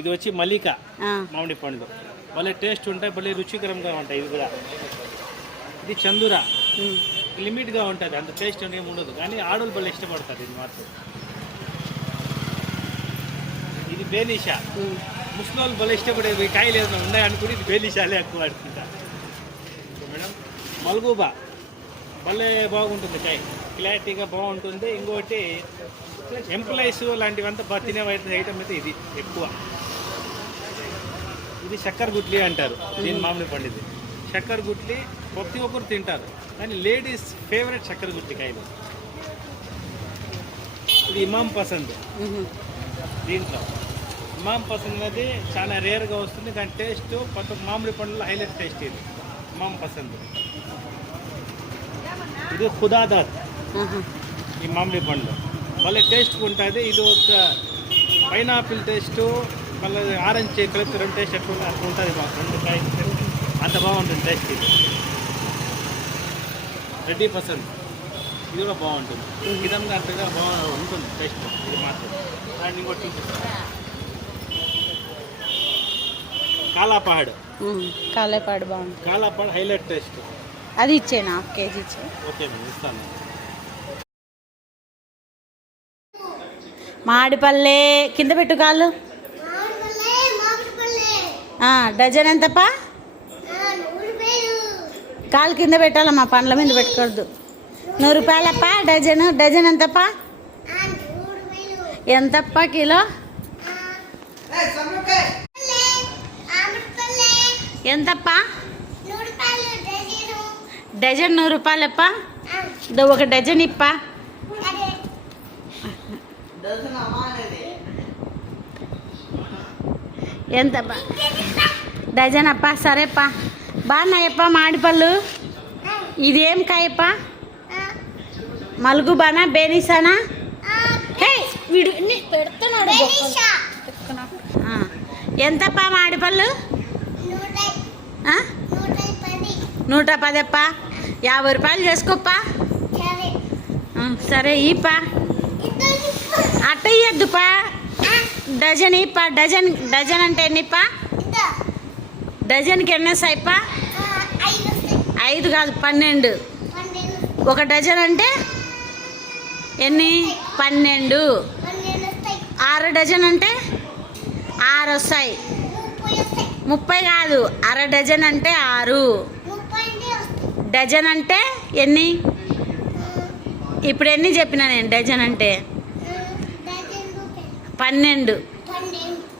ఇది వచ్చి మల్లిక మామిడి పండు భలే టేస్ట్ ఉంటాయి, భలే రుచికరంగా ఉంటాయి. ఇది కూడా ఇది చందూర లిమిట్గా ఉంటుంది, అంత టేస్ట్ ఏమి ఉండదు, కానీ ఆడోళ్ళు భలే ఇష్టపడతారు ఇది మాత్రం. ఇది బేనిషా, ముస్లింలు భలే ఇష్టపడేది కాయలు ఏదైనా ఉన్నాయి అనుకుని ఇది బేనిషాలే ఎక్కువ వాడుతుంటా. మేడం మల్గూబా భలే బాగుంటుంది, కాయ క్లారిటీగా బాగుంటుంది. ఇంకోటి ఎంప్లాయీస్ లాంటివంతా తినే ఐటమ్ అయితే ఇది ఎక్కువ. ఇది చక్కెర గుట్లి అంటారు దీని మామిడి పండు. ఇది చక్కెర గుట్లి ప్రతి ఒక్కరు తింటారు, కానీ లేడీస్ ఫేవరెట్ చక్కెర గుట్లి కాయలు. ఇది ఇమాం పసంద్. దీంట్లో ఇమాం పసంద్ అనేది చాలా రేర్గా వస్తుంది, కానీ టేస్ట్ కొత్త మామిడి పండులో హైలైట్ టేస్ట్ ఇది ఇమాం పసంద్. ఇది ఖుదాదాద్ ఈ మామిడి పండు భలే టేస్ట్ ఉంటుంది. ఇది ఒక పైనాపిల్ టేస్ట్ మళ్ళీ ఆరెంజ్ కలిపి రెండు టేస్ట్ ఎట్లా అట్లా ఉంటుంది. మాకు రెండు కాయ అంత బాగుంటుంది టేస్ట్. ఇది రెడ్డి పసంద్, ఇది కూడా బాగుంటుంది. విధంగా అంతగా ఉంటుంది టేస్ట్ ఇది మాత్రం. అండ్ ఇంకోటి కాలాపహాడ్. కాలేపాడు బాగుంటుంది. Kalapahad highlight taste. అది ఇచ్చేనా, హాఫ్ కేజీ ఇచ్చే. ఓకే మేడం ఇస్తాను. మామిడిపల్లె కింద పెట్టు కాళ్ళు. డజన్ ఎంతప్పా? కాలు కింద పెట్టాలమ్మా, పండ్ల మీద పెట్టకూడదు. 100 రూపాయలప్పా డజను. డజన్ ఎంతప్పా? ఎంతప్పా కిలో? ఎంతప్పా? డజన్ 100 రూపాయలప్పా. ఒక డజన్ ఇప్పా. ఎంతప్పా? డజన్ అప్పా. సరేప్పా. బాగున్నాయప్పా మామిడిపళ్ళు. ఇదేం కాయప్పా? మల్గుబానా బేనిసానా? వీడు పెడుతున్నాడు. ఎంతప్పా మామిడిపళ్ళు? 110 అప్పా. 50 రూపాయలు చేసుకోప్పా. సరే ఇప్పా. అట్ట ఇయ్యద్దుపా. డజన్ ఇప్పా. డజన్ అంటే ఎన్నిప్పా? డజన్కి ఎన్ని వస్తాయిప్పా? 5 కాదు 12. ఒక డజన్ అంటే ఎన్ని? 12. 6 డజన్ అంటే 6 వస్తాయి. 30 కాదు, అర డజన్ అంటే 6. డజన్ అంటే ఎన్ని? ఇప్పుడు ఎన్ని చెప్పినా నేను? డజన్ అంటే 12.